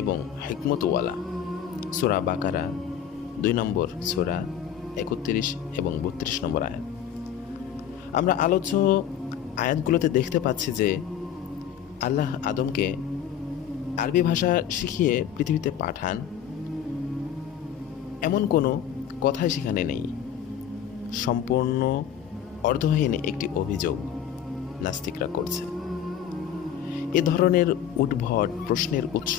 এবং হিকমতওয়ালা। সূরা বাকারা 2 নম্বর সূরা 31 এবং 32 নম্বর আয়াত। আমরা আলোচ্য আয়াতগুলোতে দেখতে পাচ্ছি যে আল্লাহ আদমকে আরবি ভাষা শিখিয়ে পৃথিবীতে পাঠান, এমন কোনো কথাই সেখানে নেই। সম্পূর্ণ অর্ধহীন একটি অভিযোগ নাস্তিকরা করছে। এ ধরনের উদ্ভট প্রশ্নের উৎস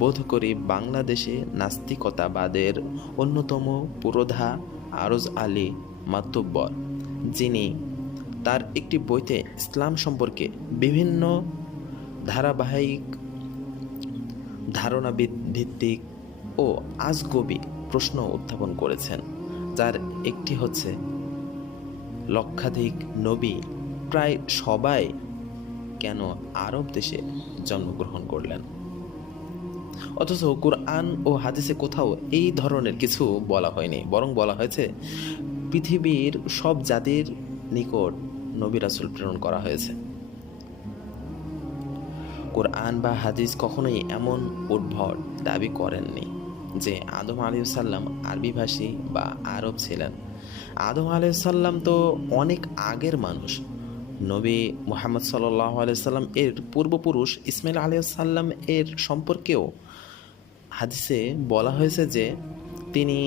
বোধ করি বাংলাদেশে নাস্তিকতাবাদের অন্যতম পুরোধা আরজ আলী মাতুব্বর, যিনি তার একটি বইতে ইসলাম সম্পর্কে বিভিন্ন ধারাবাহিক ধারণা ভিত্তিক ও আজগবি প্রশ্ন উত্থাপন করেছেন, যার একটি হচ্ছে লক্ষাধিক নবী প্রায় সবাই কেন আরব দেশে জন্মগ্রহণ করলেন, অথচ কুরআন ও হাদিসে কোথাও এই ধরনের কিছু বলা হয়নি, বরং বলা হয়েছে পৃথিবীর সব জাতির নিকট নবী রাসূল প্রেরণ করা হয়েছে। কুরআন বা হাদিস কখনোই এমন উদ্ভট দাবি করেননি যে আদম আলাইহিসসালাম আরবিভাষী বা আরব ছিলেন। আদম আলাইহিসসালাম তো অনেক আগের মানুষ। নবী মুহাম্মদ সাল্লাল্লাহু আলাইহি সাল্লাম এর পূর্বপুরুষ ইসমাইল আলাইহিসসালাম এর সম্পর্কেও হাদিসে বলা হয়েছে যে তিনি